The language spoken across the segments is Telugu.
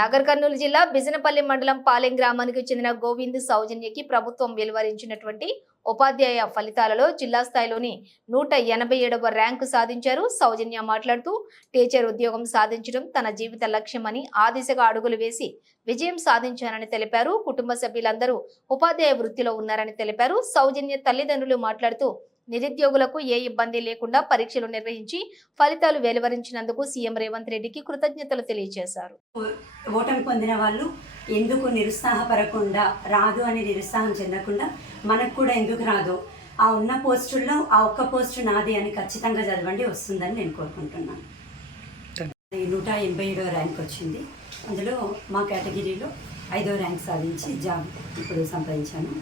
నాగర్ కర్నూలు జిల్లా బిజినపల్లి మండలం పాలెం గ్రామానికి చెందిన గోవింద్ సౌజన్యకి ప్రభుత్వం వెలువరించినటువంటి ఉపాధ్యాయ ఫలితాలలో జిల్లా స్థాయిలోని నూట ఎనభై ఏడవ ర్యాంకు సాధించారు. సౌజన్య మాట్లాడుతూ టీచర్ ఉద్యోగం సాధించడం తన జీవిత లక్ష్యమని ఆ దిశగా అడుగులు వేసి విజయం సాధించానని తెలిపారు. కుటుంబ సభ్యులందరూ ఉపాధ్యాయ వృత్తిలో ఉన్నారని తెలిపారు. సౌజన్య తల్లిదండ్రులు మాట్లాడుతూ నిరుద్యోగులకు ఏ ఇబ్బంది లేకుండా పరీక్షలు నిర్వహించి ఫలితాలు వెలువరించినందుకు సీఎం రేవంత్ రెడ్డికి కృతజ్ఞతలు తెలియజేశారు. ఓటమి పొందిన వాళ్ళు ఎందుకు నిరుత్సాహపడకుండా రాదు అని నిరుత్సాహం చెందకుండా మనకు కూడా ఎందుకు రాదు? ఆ ఉన్న పోస్టుల్లో ఆ ఒక్క పోస్టు నాది అని ఖచ్చితంగా చదవండి వస్తుందని నేను కోరుకుంటున్నాను. నూట ఎనభై ఏడో ర్యాంక్ వచ్చింది. అందులో మా కేటగిరీలో ఐదో ర్యాంక్ సాధించి జాబ్ ఇప్పుడు సంపాదించాను.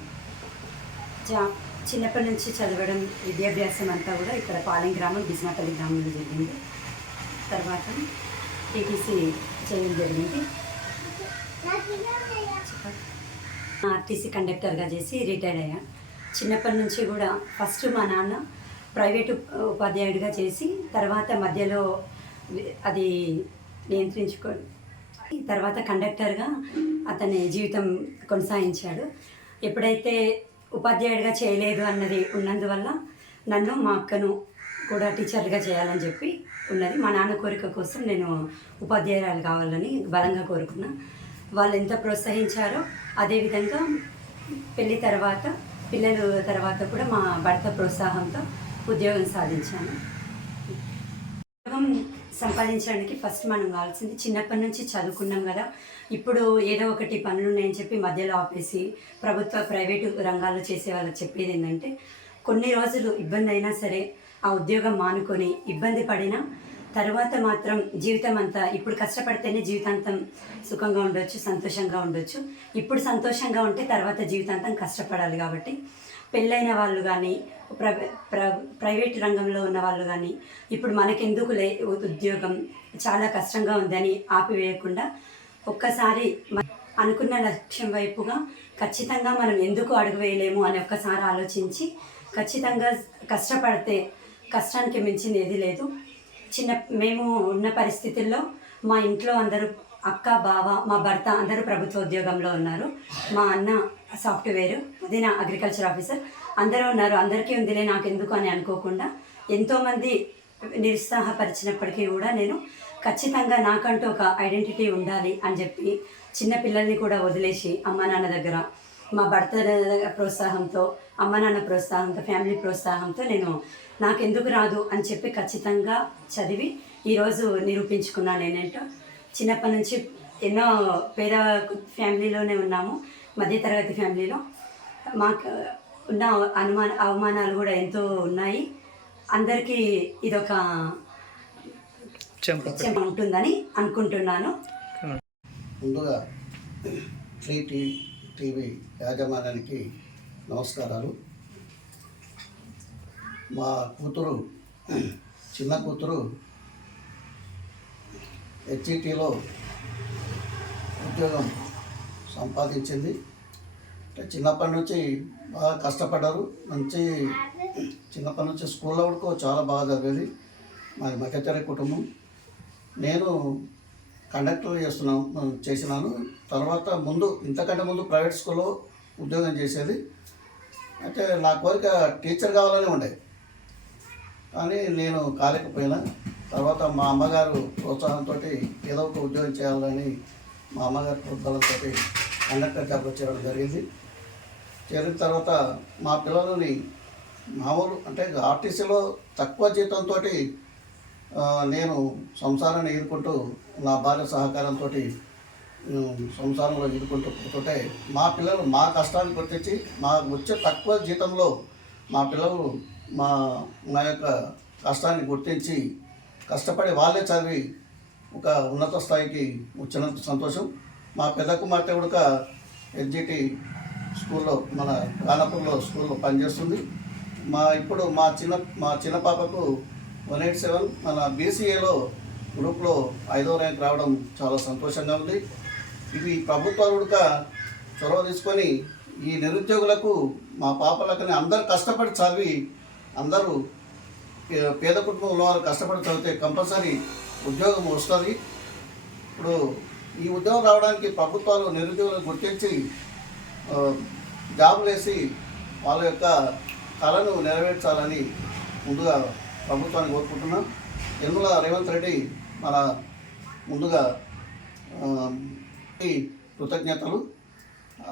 జాబ్ చిన్నప్పటి నుంచి చదవడం విద్యాభ్యాసం అంతా కూడా ఇక్కడ పాలెం గ్రామం బిజినాపల్లి గ్రామంలో జరిగింది. తర్వాత టీటీసీ చేయడం జరిగింది. ఆర్టీసీ కండక్టర్గా చేసి రిటైర్ అయ్యా. చిన్నప్పటి నుంచి కూడా ఫస్ట్ మా నాన్న ప్రైవేటు ఉపాధ్యాయుడిగా చేసి తర్వాత మధ్యలో అది నియంత్రించుకో తర్వాత కండక్టర్గా అతని జీవితం కొనసాగించాడు. ఎప్పుడైతే ఉపాధ్యాయుడిగా చేయలేదు అన్నది ఉన్నందువల్ల నన్ను మా అక్కను కూడా టీచర్గా చేయాలని చెప్పి ఉన్నది. మా నాన్న కోరిక కోసం నేను ఉపాధ్యాయురాలు కావాలని బలంగా కోరుకున్నా. వాళ్ళు ఎంత ప్రోత్సహించారో అదేవిధంగా పెళ్ళి తర్వాత పిల్లలు తర్వాత కూడా మా భర్త ప్రోత్సాహంతో ఉద్యోగం సాధించాను. సంపాదించడానికి ఫస్ట్ మనం కావాల్సింది చిన్నప్పటి నుంచి చదువుకున్నాం కదా. ఇప్పుడు ఏదో ఒకటి పనులు ఉన్నాయని చెప్పి మధ్యలో ఆపేసి ప్రభుత్వ ప్రైవేటు రంగాల్లో చేసే వాళ్ళకి చెప్పేది ఏంటంటే కొన్ని రోజులు ఇబ్బంది అయినా సరే ఆ ఉద్యోగం మానుకొని ఇబ్బంది పడినా తర్వాత మాత్రం జీవితం అంతా ఇప్పుడు కష్టపడితేనే జీవితాంతం సుఖంగా ఉండొచ్చు సంతోషంగా ఉండొచ్చు. ఇప్పుడు సంతోషంగా ఉంటే తర్వాత జీవితాంతం కష్టపడాలి కాబట్టి పెళ్ళైన వాళ్ళు కానీ ప్ర ప్ర ప్రైవేట్ రంగంలో ఉన్న వాళ్ళు కానీ ఇప్పుడు మనకెందుకు లే ఉద్యోగం? చాలా కష్టంగా ఉందని ఆపివేయకుండా ఒక్కసారి అనుకున్న లక్ష్యం వైపుగా ఖచ్చితంగా మనం ఎందుకు అడుగు వేయలేము అని ఒక్కసారి ఆలోచించి ఖచ్చితంగా కష్టపడితే కష్టానికి మించింది ఏది లేదు. చిన్న మేము ఉన్న పరిస్థితుల్లో మా ఇంట్లో అందరూ అక్క బావ మా భర్త అందరూ ప్రభుత్వ ఉద్యోగంలో ఉన్నారు. మా అన్న సాఫ్ట్వేర్ వదిన అగ్రికల్చర్ ఆఫీసర్ అందరూ ఉన్నారు అందరికీ ఉందిలే నాకు ఎందుకు అని అనుకోకుండా ఎంతోమంది నిరుత్సాహపరిచినప్పటికీ కూడా నేను ఖచ్చితంగా నాకంటూ ఒక ఐడెంటిటీ ఉండాలి అని చెప్పి చిన్న పిల్లల్ని కూడా వదిలేసి అమ్మ నాన్న దగ్గర మా భర్త ప్రోత్సాహంతో అమ్మ నాన్న ప్రోత్సాహంతో ఫ్యామిలీ ప్రోత్సాహంతో నేను నాకెందుకు రాదు అని చెప్పి ఖచ్చితంగా చదివి ఈరోజు నిరూపించుకున్నాను నేనేంటో. చిన్నప్పటి నుంచి ఎన్నో పేద ఫ్యామిలీలోనే ఉన్నాము. మధ్యతరగతి ఫ్యామిలీలో. మాకు ఉన్న అనుమాన అవమానాలు కూడా ఎంతో ఉన్నాయి. అందరికీ ఇదొక ఉంటుందని అనుకుంటున్నాను. ముందుగా ఫ్రీ టీ టీవీ యాజమాన్యానికి నమస్కారాలు. మా కూతురు చిన్న కూతురు హెచ్ఈటీలో ఉద్యోగం సంపాదించింది. అంటే చిన్నప్పటి నుంచి బాగా కష్టపడ్డారు. మంచి చిన్నప్పటి నుంచి స్కూల్లో వరకు చాలా బాగా చదివేది మాది మధ్యతరగతి కుటుంబం. నేను కండక్టర్ చేస్తున్నాను చేసినాను. తర్వాత ముందు ఇంతకంటే ముందు ప్రైవేట్ స్కూల్లో ఉద్యోగం చేసేది. అయితే నా కోరిక టీచర్ కావాలని ఉండే. కానీ నేను కాలేకపోయినా తర్వాత మా అమ్మగారు ప్రోత్సాహంతో ఏదో ఒక ఉద్యోగం చేయాలని మా అమ్మగారి ప్రోత్సాహంతో కండక్టర్ జాబ్లో చేరడం జరిగింది. చేరిన తర్వాత మా పిల్లలని మామూలు అంటే ఆర్టీసీలో తక్కువ జీతంతో నేను సంసారాన్ని ఎదుర్కొంటూ నా భార్య సహకారంతో సంసారంలో ఎదుర్కొంటూ పోతుంటే మా పిల్లలు మా కష్టాన్ని గుర్తించి మా వచ్చే తక్కువ జీతంలో మా పిల్లలు మా నా యొక్క కష్టాన్ని గుర్తించి కష్టపడి వాళ్ళే చదివి ఒక ఉన్నత స్థాయికి వచ్చినంత సంతోషం. మా పెద్ద కుమార్తె కూడా ఎన్జిటి స్కూల్లో మన గానపూర్లో స్కూల్లో పనిచేస్తుంది. మా ఇప్పుడు మా చిన్న మా చిన్న పాపకు వన్ ఎయిట్ సెవెన్ మన బీసీఏలో గ్రూప్లో ఐదో ర్యాంక్ రావడం చాలా సంతోషంగా ఉంది. ఇవి ప్రభుత్వాలు కూడా చొరవ తీసుకొని ఈ నిరుద్యోగులకు మా పాపలకని అందరు కష్టపడి చదివి అందరూ పేద కుటుంబంలో వారు కష్టపడి చదివితే కంపల్సరీ ఉద్యోగం వస్తుంది. ఇప్పుడు ఈ ఉద్యోగం రావడానికి ప్రభుత్వాలు నిరుద్యోగులను గుర్తించి జాబులు వేసి వాళ్ళ యొక్క కళను నెరవేర్చాలని ముందుగా ప్రభుత్వాన్ని కోరుకుంటున్నాం. యనుమల రేవంత్ రెడ్డి మన ముందుగా ఈ కృతజ్ఞతలు.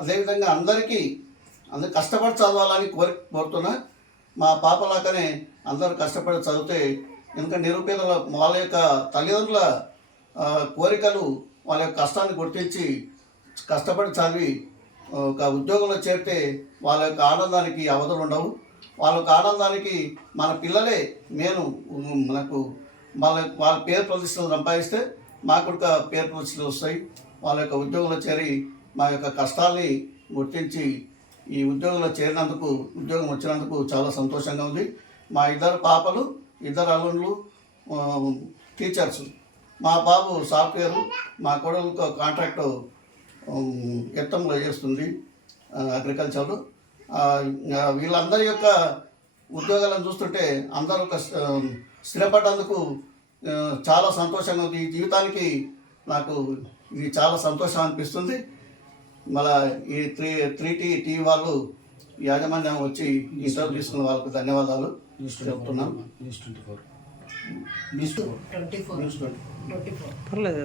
అదేవిధంగా అందరికీ అందరు కష్టపడి చదవాలని కోరి కోరుతున్నా. మా పాపలాగానే అందరూ కష్టపడి చదివితే ఎందుకంటే నిరుపేదల వాళ్ళ యొక్క తల్లిదండ్రుల కోరికలు వాళ్ళ యొక్క కష్టాన్ని గుర్తించి కష్టపడి చదివి ఒక ఉద్యోగంలో చేరితే వాళ్ళ యొక్క ఆనందానికి అవధులు ఉండవు. వాళ్ళ యొక్క ఆనందానికి మన పిల్లలే నేను మనకు వాళ్ళ వాళ్ళ పేరు ప్రతిష్టలు సంపాదిస్తే మాకు కూడా పేరు ప్రతిష్టలు వస్తాయి. వాళ్ళ యొక్క ఉద్యోగంలో చేరి మా యొక్క కష్టాల్ని గుర్తించి ఈ ఉద్యోగంలో చేరినందుకు ఉద్యోగం వచ్చినందుకు చాలా సంతోషంగా ఉంది. మా ఇద్దరు పాపలు ఇద్దరు అల్లుళ్ళు టీచర్స్. మా బాబు సాఫ్ట్వేర్ మా కొడుకు కాంట్రాక్ట్ ఎత్తంలో చేస్తుంది అగ్రికల్చర్ వీళ్ళందరి యొక్క ఉద్యోగాలను చూస్తుంటే అందరూ ఒక స్థ- స్థిరపడ్డందుకు చాలా సంతోషంగా ఉంది. ఈ జీవితానికి నాకు ఇది చాలా సంతోషం అనిపిస్తుంది. మళ్ళా ఈ త్రీ త్రీ టీ టీవీ వాళ్ళు యాజమాన్యం వచ్చి ఇంటర్వ్యూ తీసుకున్న వాళ్ళకు ధన్యవాదాలు చెప్తున్నాం. న్యూస్ ట్వంటీ ఫోర్ ట్వంటీ పర్లేదు